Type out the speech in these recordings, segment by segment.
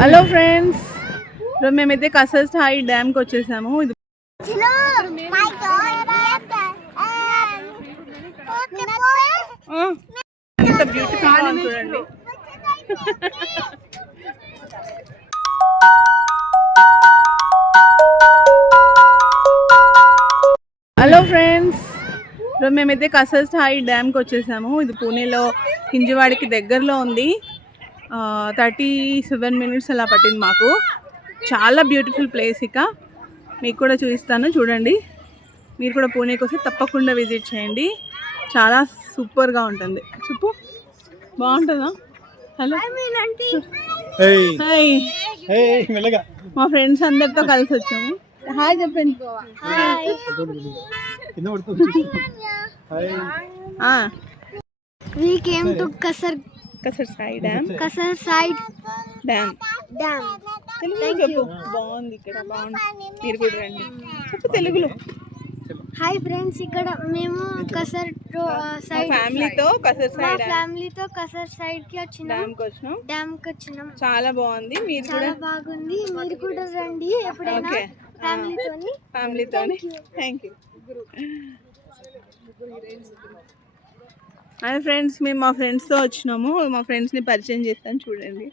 Hello friends, ఇప్పుడు మేమైతే కసర్ స్థాయి డ్యామ్కి వచ్చేసాము. ఇది ఎంత బ్యూటిఫుల్ చూడండి. హలో ఫ్రెండ్స్, ఇప్పుడు మేమైతే కసర్ స్థాయి డ్యామ్కి వచ్చేసాము. ఇది పూణేలో హింజవాడికి దగ్గరలో ఉంది. 37 minutes అలా పట్టింది మాకు. చాలా బ్యూటిఫుల్ ప్లేస్. ఇక మీకు కూడా చూపిస్తాను, చూడండి. మీరు కూడా పూణేకి వస్తే తప్పకుండా విజిట్ చేయండి. చాలా సూపర్గా ఉంటుంది. చెప్పు, బాగుంటుందా? Hello, hi. మా ఫ్రెండ్స్ అందరితో కలిసి వచ్చాము. హాయ్ చెప్పండి. We came to Kasar Sai Dam. Kasar Side Dam. Telugu బాగుంది. ఇక్కడ బాగుంది, మీరు కూడా రండి. చెప్పు తెలుగులో. హాయ్ ఫ్రెండ్స్, ఇక్కడ మేము కసర్ సైడ్ ఫ్యామిలీతో కసర్ సైడ్ కి వచ్చినాం. డ్యామ్ కి వచ్చినాం. చాలా బాగుంది. మీరు కూడా బాగుంది. మీరు కూడా రండి ఎప్పుడైనా ఫ్యామిలీతోని. Thank you. అదే ఫ్రెండ్స్, మేము మా ఫ్రెండ్స్తో వచ్చినాము. మా ఫ్రెండ్స్ని పరిచయం చేస్తాను, చూడండి.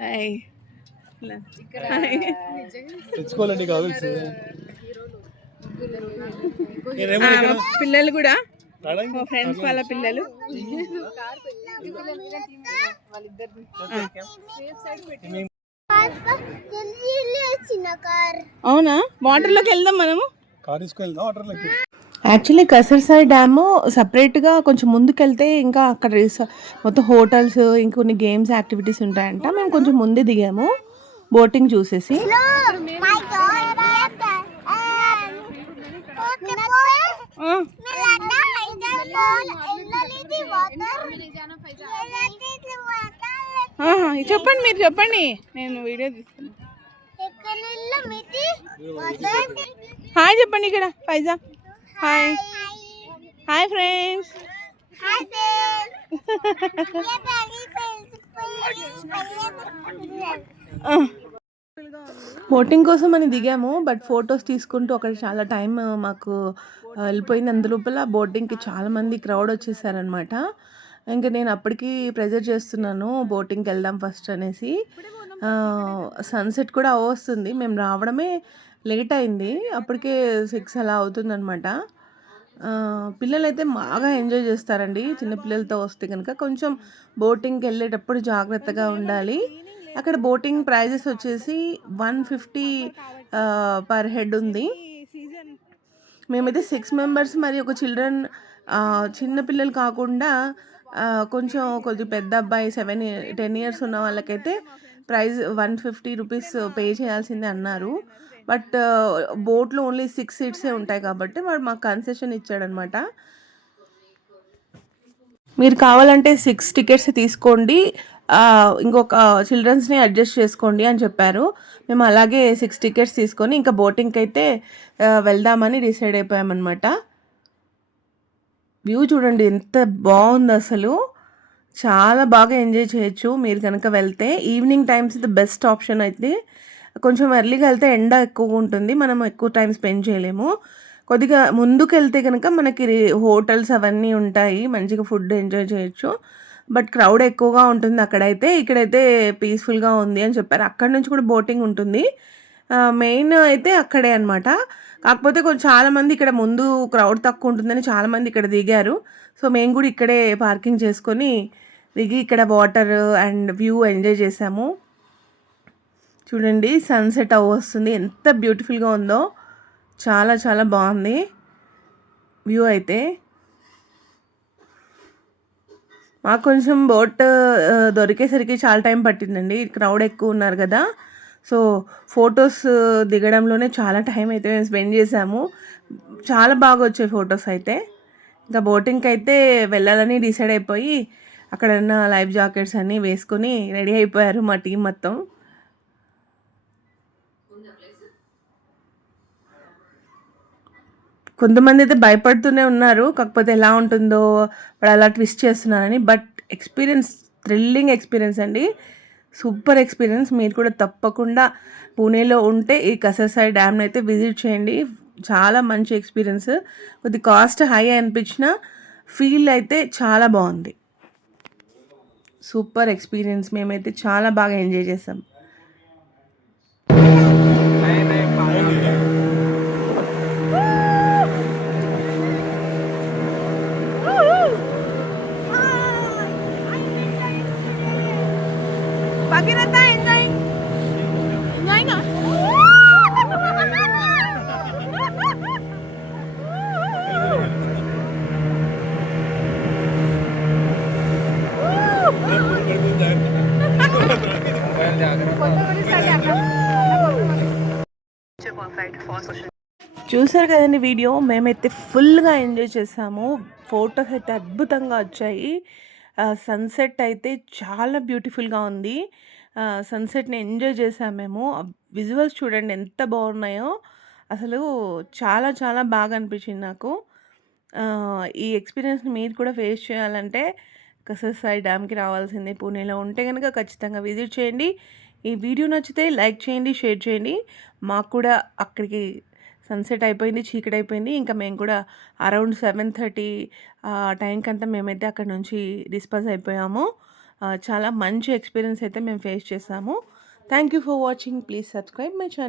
హాయ్. తెచ్చుకోవాలండి కావాల్సి పిల్లలు కూడా, మా ఫ్రెండ్స్ వాళ్ళ పిల్లలు. అవునా, వాటర్లోకి వెళ్దాం మనము. యాక్చువల్లీ కసర్సాయి డ్యామ్ సపరేట్గా కొంచెం ముందుకెళ్తే ఇంకా అక్కడ మొత్తం హోటల్స్, ఇంకొన్ని గేమ్స్ యాక్టివిటీస్ ఉంటాయంట. మేము కొంచెం ముందే దిగాము బోటింగ్ చూసేసి. చెప్పండి, మీరు చెప్పండి, నేను వీడియో తీస్తాను. హాయ్ చెప్పండి. ఇక్కడ Faiza. Hi. Hi friends. Boating కోసం అని దిగాము, బట్ ఫొటోస్ తీసుకుంటూ అక్కడ చాలా టైం మాకు వెళ్ళిపోయింది. అందులోపల బోటింగ్కి చాలామంది క్రౌడ్ వచ్చేసారనమాట. ఇంకా నేను అప్పటికి ప్రెజర్ చేస్తున్నాను, బోటింగ్కి వెళ్దాం ఫస్ట్ అనేసి. సన్సెట్ కూడా వస్తుంది. మేము రావడమే లేట్ అయింది, అప్పటికే 6 అలా అవుతుందన్నమాట. పిల్లలైతే బాగా ఎంజాయ్ చేస్తారండి. చిన్నపిల్లలతో వస్తే కనుక కొంచెం బోటింగ్కి వెళ్ళేటప్పుడు జాగ్రత్తగా ఉండాలి. అక్కడ బోటింగ్ ప్రైజెస్ వచ్చేసి 150 పర్ హెడ్ ఉంది. మేమైతే 6 members, మరి ఒక చిల్డ్రన్, చిన్నపిల్లలు కాకుండా కొద్ది పెద్ద అబ్బాయి 7-10 years ఉన్న వాళ్ళకైతే ప్రైస్ 150 రూపీస్ పే చేయాల్సిందే అన్నారు. బట్ బోట్లో ఓన్లీ 6 seats ఉంటాయి కాబట్టి వాడు మాకు కన్సెషన్ ఇచ్చాడనమాట. మీరు కావాలంటే 6 tickets తీసుకోండి, ఇంకొక చిల్డ్రన్స్ని అడ్జస్ట్ చేసుకోండి అని చెప్పారు. మేము అలాగే 6 tickets తీసుకొని ఇంకా బోటింగ్కి అయితే వెళ్దామని డిసైడ్ అయిపోయామన్నమాట. వ్యూ చూడండి ఎంత బాగుంది అసలు. చాలా బాగా ఎంజాయ్ చేయొచ్చు మీరు కనుక వెళ్తే. Evening times the best option అయితే. కొంచెం ఎర్లీగా వెళ్తే ఎండ ఎక్కువగా ఉంటుంది, మనం ఎక్కువ టైం స్పెండ్ చేయలేము. కొద్దిగా ముందుకు వెళ్తే కనుక మనకి హోటల్స్ అవన్నీ ఉంటాయి, మంచిగా ఫుడ్ ఎంజాయ్ చేయొచ్చు. బట్ క్రౌడ్ ఎక్కువగా ఉంటుంది అక్కడైతే. ఇక్కడైతే పీస్ఫుల్గా ఉంది అని చెప్పారు. అక్కడ నుంచి కూడా బోటింగ్ ఉంటుంది. మెయిన్ అయితే అక్కడే అనమాట. కాకపోతే చాలామంది ఇక్కడ ముందు క్రౌడ్ తక్కువ ఉంటుందని చాలామంది ఇక్కడ దిగారు. సో మేము కూడా ఇక్కడే పార్కింగ్ చేసుకొని దిగి ఇక్కడ వాటర్ అండ్ వ్యూ ఎంజాయ్ చేసాము. చూడండి సన్సెట్ వస్తుంది, ఎంత బ్యూటిఫుల్గా ఉందో. చాలా చాలా బాగుంది వ్యూ అయితే. మాకు కొంచెం బోట్ దొరికేసరికి చాలా టైం పట్టిందండి, క్రౌడ్ ఎక్కువ ఉన్నారు కదా. సో ఫొటోస్ దిగడంలోనే చాలా టైం అయితే మేము స్పెండ్ చేసాము. చాలా బాగా వచ్చాయి ఫొటోస్ అయితే. ఇంకా బోటింగ్కి అయితే వెళ్ళాలని డిసైడ్ అయిపోయి అక్కడ ఉన్న లైఫ్ జాకెట్స్ అన్నీ వేసుకొని రెడీ అయిపోయారు మా టీం మొత్తం. కొంతమంది అయితే భయపడుతూనే ఉన్నారు. కాకపోతే ఎలా ఉంటుందో వాడు అలా ట్విస్ట్ చేస్తున్నారని. బట్ ఎక్స్పీరియన్స్ థ్రిల్లింగ్ ఎక్స్పీరియన్స్ అండి. Super experience. మీరు కూడా తప్పకుండా పూణేలో ఉంటే ఈ కసరసాయి డ్యామ్‌ని అయితే విజిట్ చేయండి. చాలా మంచి ఎక్స్పీరియన్స్. కొద్ది కాస్ట్ హై అనిపించినా ఫీల్ అయితే చాలా బాగుంది. Super experience. మేమైతే చాలా బాగా ఎంజాయ్ చేసాం. Bhagirath enjoying. Enjoying ah? చూసారు కదండి వీడియో. మేమైతే ఫుల్గా ఎంజాయ్ చేసాము. ఫొటోస్ అయితే అద్భుతంగా వచ్చాయి. సన్సెట్ అయితే చాలా బ్యూటిఫుల్గా ఉంది. సన్సెట్ని ఎంజాయ్ చేసాము మేము. విజువల్స్ చూడండి ఎంత బాగున్నాయో. అసలు చాలా చాలా బాగా అనిపించింది నాకు. ఈ ఎక్స్పీరియన్స్ని మీరు కూడా ఫేస్ చేయాలంటే కసరసాయి డ్యామ్కి రావాల్సిందే. పూణేలో ఉంటే కనుక ఖచ్చితంగా విజిట్ చేయండి. ఈ వీడియో నచ్చితే లైక్ చేయండి, షేర్ చేయండి. మాకు కూడా అక్కడికి సన్సెట్ అయిపోయింది, చీకటి అయిపోయింది. ఇంకా మేము కూడా అరౌండ్ 7:30 టైంకంతా మేమైతే అక్కడ నుంచి డిస్పర్స్ అయిపోయాము. చాలా మంచి ఎక్స్పీరియన్స్ అయితే మేము ఫేస్ చేసాము. Thank you for watching. Please subscribe my channel.